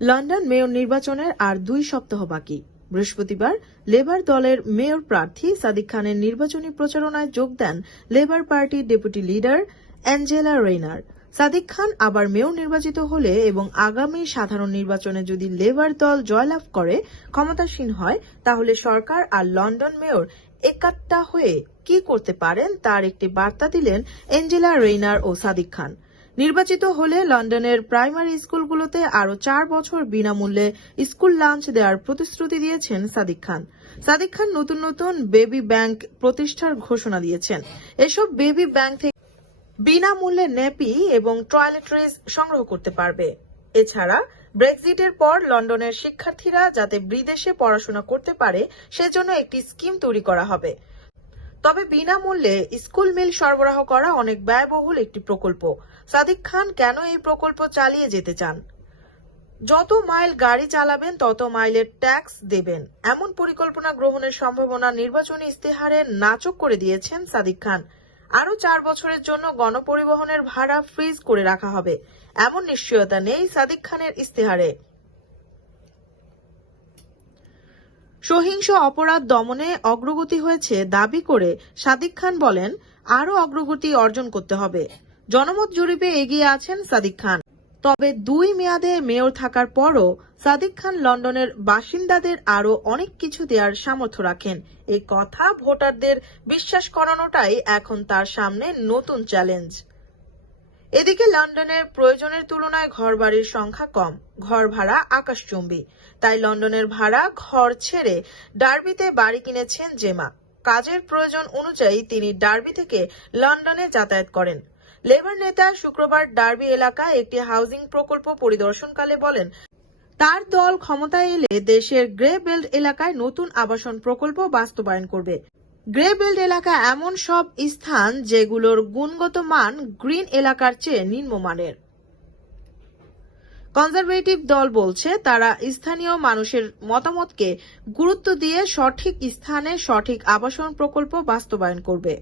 London mayor নির্বাচনের আর দুই সপ্তাহ বাকি। বৃহস্পতিবার লেবার দলের মেয়র প্রার্থী সাদিক খানের নির্বাচনী প্রচারণায় যোগ দেন লেবার পার্টির deputy leader Angela Rayner. Sadiq Khan আবার মেয়র নির্বাচিত হলে এবং আগামী সাধারণ নির্বাচনে যদি লেবার দল জয়লাভ করে, ক্ষমতাসীন হয়, তাহলে সরকার আর লন্ডন মেয়র একাত্তা হয়ে কি করতে পারেন তার একটি বার্তা দিলেন অ্যাঞ্জেলা রেইনার ও সাদিক খান। নির্বাচিত হলে লন্ডনের প্রাইমারি স্কুলগুলোতে আরও চার বছর বিনামূল্যে স্কুল লাঞ্চ দেওয়ার প্রতিশ্রুতি দিয়েছেন সাদিক খান। সাদিক খান নতুন নতুন বেবি ব্যাংক প্রতিষ্ঠার ঘোষণা দিয়েছেন। এসব বেবি ব্যাংক থেকে বিনামূল্যে নেপি এবং টয়লেট্রিজ সংগ্রহ করতে পারবে। এছাড়া ব্রেক্সিটের পর লন্ডনের শিক্ষার্থীরা যাতে বিদেশে পড়াশোনা করতে পারে, সেজন্য একটি স্কিম তৈরি করা হবে। তবে বিনামূল্যে স্কুল মিল সরবরাহ করা অনেক ব্যয়বহুল একটি প্রকল্প। সাদিক খান, কেন এই প্রকল্প চালিয়ে যেতে চান? যত মাইল গাড়ি চালাবেন, তত মাইলের ট্যাক্স দেবেন। এমন পরিকল্পনা গ্রহণের সম্ভাবনা নির্বাচনী ইস্তেহারে নাচক করে দিয়েছেন সাদিক খান। আরও চার বছরের জন্য গণপরিবহনের ভাড়া ফ্রিজ করে রাখা হবে। এমন নিশ্চয়তা নেই সাদিক খানের ইস্তেহারে সহিংস অপরাধ দমনে অগ্রগতি হয়েছে দাবি করে সাদিক খান বলেন, আরও অগ্রগতি অর্জন করতে হবে। জনমত জরিপে এগিয়ে আছেন সাদিক খান। তবে দুই মেয়াদে মেয়র থাকার পরও সাদিক খান লন্ডনের বাসিন্দাদের আরও অনেক কিছু দেওয়ার সামর্থ্য রাখেন। এই কথা ভোটারদের বিশ্বাস করানোটাই এখন তার সামনে নতুন চ্যালেঞ্জ। এদিকে লন্ডনের প্রয়োজনের তুলনায় ঘরবাড়ির সংখ্যা কম, ঘর ভাড়া আকাশচুম্বী। তাই লন্ডনের ভাড়া ঘর ছেড়ে ডার্বিতে বাড়ি কিনেছেন জেমা। কাজের প্রয়োজন অনুযায়ী তিনি ডার্বি থেকে লন্ডনে যাতায়াত করেন। লেবার নেতা শুক্রবার ডার্বি এলাকায় একটি হাউজিং প্রকল্প পরিদর্শনকালে বলেন, তার দল ক্ষমতায় এলে দেশের গ্রে বেল্ট এলাকায় নতুন আবাসন প্রকল্প বাস্তবায়ন করবে। গ্রে বেল্ট এলাকা এমন সব স্থান যেগুলোর গুণগত মান গ্রিন এলাকার চেয়ে নিম্নমানের। কনজারভেটিভ দল বলছে, তারা স্থানীয় মানুষের মতামতকে গুরুত্ব দিয়ে সঠিক স্থানে সঠিক আবাসন প্রকল্প বাস্তবায়ন করবে।